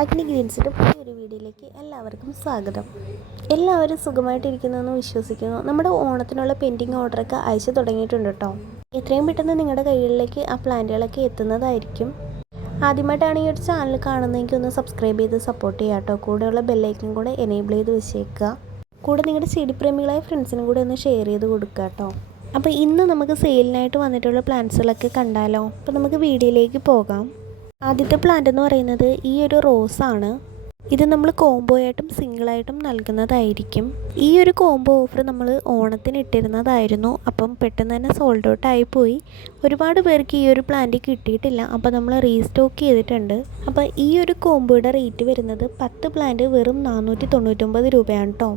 അഗ്നി ഗ്രീൻസിൻ്റെ പുതിയൊരു വീഡിയോയിലേക്ക് എല്ലാവർക്കും സ്വാഗതം. എല്ലാവരും സുഖമായിട്ടിരിക്കുന്നുവെന്ന് വിശ്വസിക്കുന്നു. നമ്മുടെ ഓണത്തിനുള്ള പെൻഡിങ് ഓർഡറൊക്കെ അയച്ചു തുടങ്ങിയിട്ടുണ്ട് കേട്ടോ. എത്രയും പെട്ടെന്ന് നിങ്ങളുടെ കൈകളിലേക്ക് ആ പ്ലാന്റുകളൊക്കെ എത്തുന്നതായിരിക്കും. ആദ്യമായിട്ടാണ് ഈ ഒരു ചാനൽ കാണുന്നതെങ്കിൽ ഒന്ന് സബ്സ്ക്രൈബ് ചെയ്ത് സപ്പോർട്ട് ചെയ്യുക കേട്ടോ. കൂടെയുള്ള ബെല്ലൈക്കൻ കൂടെ എനേബിൾ ചെയ്ത് വെച്ചേക്കുക. കൂടെ നിങ്ങളുടെ ചെടിപ്രേമികളായ ഫ്രണ്ട്സിനും കൂടെ ഒന്ന് ഷെയർ ചെയ്ത് കൊടുക്കുക കേട്ടോ. അപ്പോൾ ഇന്ന് നമുക്ക് സെയിലിനായിട്ട് വന്നിട്ടുള്ള പ്ലാന്റ്സുകളൊക്കെ കണ്ടാലോ. അപ്പോൾ നമുക്ക് വീഡിയോയിലേക്ക് പോകാം. ആദ്യത്തെ പ്ലാന്റ് എന്ന് പറയുന്നത് ഈ ഒരു റോസാണ്. ഇത് നമ്മൾ കോംബോ ആയിട്ടും സിംഗിളായിട്ടും നൽകുന്നതായിരിക്കും. ഈ ഒരു കോംബോ ഓഫർ നമ്മൾ ഓണത്തിന് ഇട്ടിരുന്നതായിരുന്നു. അപ്പം പെട്ടെന്ന് തന്നെ സോൾഡ് ഔട്ട് ആയിപ്പോയി. ഒരുപാട് പേർക്ക് ഈ ഒരു പ്ലാന്റ് കിട്ടിയിട്ടില്ല. അപ്പോൾ നമ്മൾ റീസ്റ്റോക്ക് ചെയ്തിട്ടുണ്ട്. അപ്പോൾ ഈ ഒരു കോംബോയുടെ റേറ്റ് വരുന്നത് 10 പ്ലാന്റ് വെറും 499 രൂപയാണ് കേട്ടോ.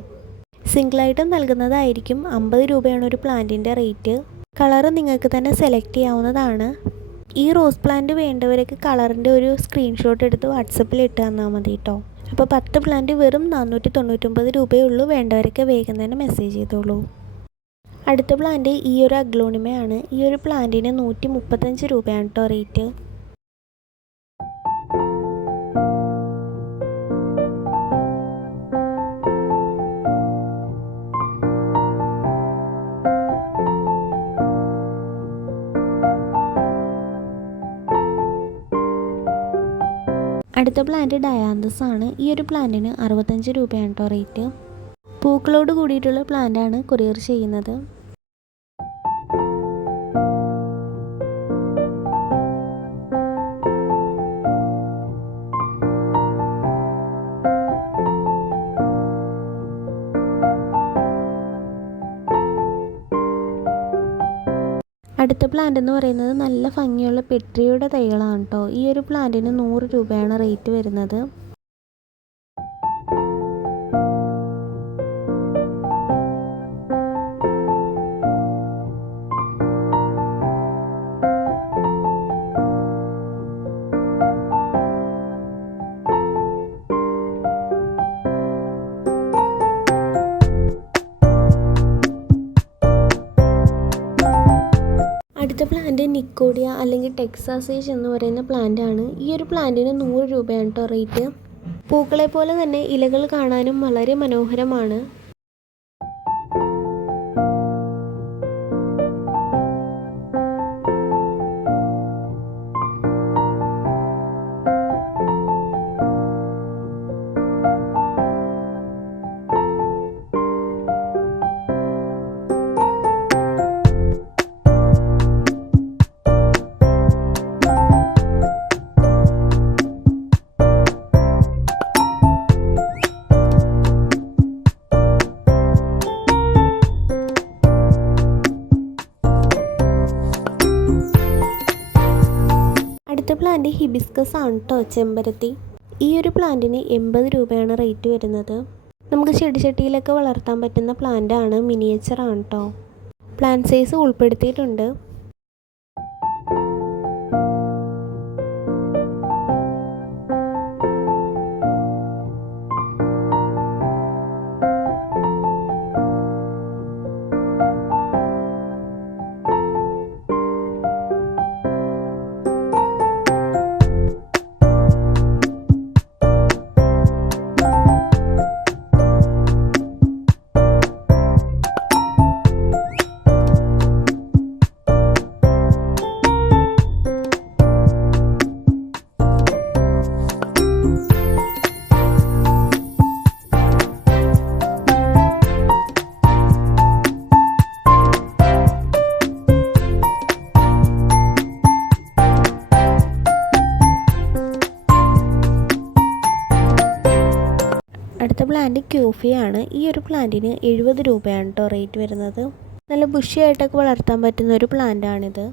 സിംഗിളായിട്ടും നൽകുന്നതായിരിക്കും. 50 രൂപയാണ് ഒരു പ്ലാന്റിൻ്റെ റേറ്റ്. കളറ് നിങ്ങൾക്ക് തന്നെ സെലക്ട് ചെയ്യാവുന്നതാണ്. ഈ റോസ് പ്ലാന്റ് വേണ്ടവരൊക്കെ കളറിൻ്റെ ഒരു സ്ക്രീൻഷോട്ട് എടുത്ത് വാട്സപ്പിൽ ഇട്ട് തന്നാൽ മതി കേട്ടോ. അപ്പോൾ 10 പ്ലാന്റ് വെറും 499 രൂപയേ ഉള്ളൂ. വേണ്ടവരൊക്കെ വേഗം തന്നെ മെസ്സേജ് ചെയ്തോളൂ. അടുത്ത പ്ലാന്റ് ഈ ഒരു അഗ്ലോണിമയാണ്. ഈ ഒരു പ്ലാന്റിന് 135 രൂപയാണ് കേട്ടോ റേറ്റ്. അടുത്ത പ്ലാന്റ് ഡയാന്തസ് ആണ്. ഈ ഒരു പ്ലാന്റിന് 65 രൂപയാണ് കേട്ടോ റേറ്റ്. പൂക്കളോട് കൂടിയിട്ടുള്ള പ്ലാന്റാണ് കൊറിയർ ചെയ്യുന്നത്. അടുത്ത പ്ലാന്റ് എന്ന് പറയുന്നത് നല്ല ഭംഗിയുള്ള പെട്രിയുടെ തൈകളാണ് കേട്ടോ. ഈ ഒരു പ്ലാന്റിന് 100 രൂപയാണ് റേറ്റ് വരുന്നത്. അടുത്ത പ്ലാന്റ് നിക്കോഡിയ അല്ലെങ്കിൽ ടെക്സാസേജ് എന്ന് പറയുന്ന പ്ലാന്റ് ആണ്. ഈ ഒരു പ്ലാന്റിന് 100 രൂപയാണ് കേട്ടോ റേറ്റ്. പൂക്കളെ പോലെ തന്നെ ഇലകൾ കാണാനും വളരെ മനോഹരമാണ്. അടുത്ത പ്ലാന്റ് ഹിബിസ്കസ് ആണ് കേട്ടോ, ചെമ്പരത്തി. ഈ ഒരു പ്ലാന്റിന് 80 രൂപയാണ് റേറ്റ് വരുന്നത്. നമുക്ക് ചെടിച്ചട്ടിയിലൊക്കെ വളർത്താൻ പറ്റുന്ന പ്ലാന്റ് ആണ്. മിനിയേച്ചർ ആണ് കേട്ടോ. പ്ലാന്റ് സൈസ് ഉൾപ്പെടുത്തിയിട്ടുണ്ട്. അടുത്ത പ്ലാന്റ് ക്യൂഫിയാണ്. ഈ ഒരു പ്ലാന്റിന് 70 രൂപയാണ് കേട്ടോ റേറ്റ് വരുന്നത്. നല്ല ബുഷിയായിട്ടൊക്കെ വളർത്താൻ പറ്റുന്ന ഒരു പ്ലാന്റ് ആണിത്.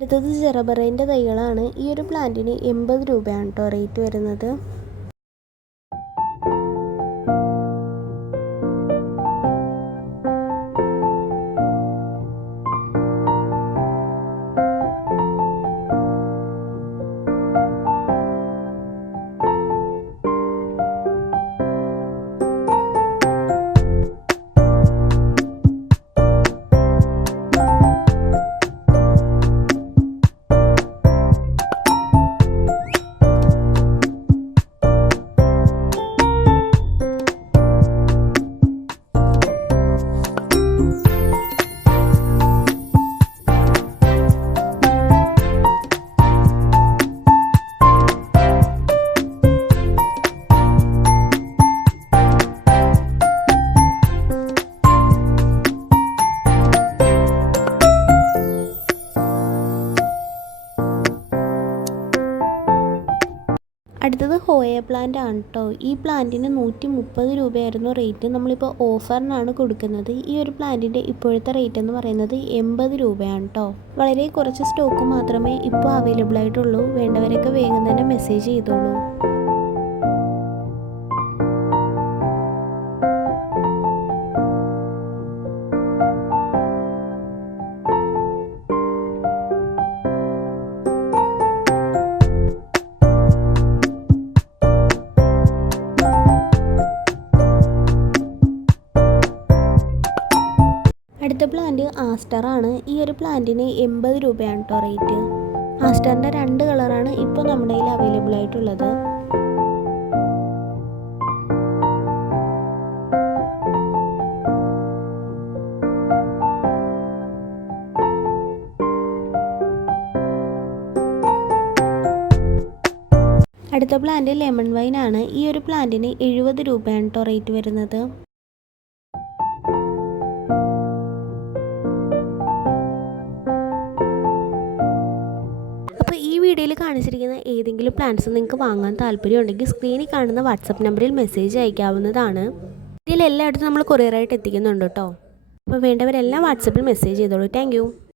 അടുത്തത് ജെറബറേൻ്റെ തൈകളാണ്. ഈ ഒരു പ്ലാന്റിന് 80 രൂപയാണ് കേട്ടോ റേറ്റ് വരുന്നത്. ഹോയ പ്ലാന്റ് ആണ് കേട്ടോ. ഈ പ്ലാന്റിന് 130 രൂപയായിരുന്നു റേറ്റ്. നമ്മളിപ്പോൾ ഓഫറിനാണ് കൊടുക്കുന്നത്. ഈ ഒരു പ്ലാന്റിൻ്റെ ഇപ്പോഴത്തെ റേറ്റ് എന്ന് പറയുന്നത് 80 രൂപയാണ് കേട്ടോ. വളരെ കുറച്ച് സ്റ്റോക്ക് മാത്രമേ ഇപ്പോൾ അവൈലബിൾ ആയിട്ടുള്ളൂ. വേണ്ടവരൊക്കെ വേഗം തന്നെ മെസ്സേജ് ചെയ്തോളൂ. അടുത്ത പ്ലാന്റ് ആസ്റ്ററാണ്. ഈ ഒരു പ്ലാന്റിന് 80 രൂപയാണ് കേട്ടോ റേറ്റ്. ആസ്റ്ററിൻ്റെ 2 കളറാണ് ഇപ്പോൾ നമ്മുടെ കയ്യിൽ അവൈലബിൾ ആയിട്ടുള്ളത്. അടുത്ത പ്ലാന്റ് ലെമൺ വൈൻ ആണ്. ഈ ഒരു പ്ലാന്റിന് 70 രൂപയാണ് കേട്ടോ റേറ്റ് വരുന്നത്. അപ്പോൾ ഈ വീഡിയോയിൽ കാണിച്ചിരിക്കുന്ന ഏതെങ്കിലും പ്ലാന്റ്സ് നിങ്ങൾക്ക് വാങ്ങാൻ താല്പര്യമുണ്ടെങ്കിൽ സ്ക്രീനിൽ കാണുന്ന വാട്സപ്പ് നമ്പറിൽ മെസ്സേജ് അയക്കാവുന്നതാണ്. ഇതിൽ എല്ലായിടത്തും നമ്മൾ കൊറിയറായിട്ട് എത്തിക്കുന്നുണ്ട് കേട്ടോ. അപ്പോൾ വേണ്ടവരെല്ലാം വാട്സപ്പിൽ മെസ്സേജ് ചെയ്തോളൂ. താങ്ക്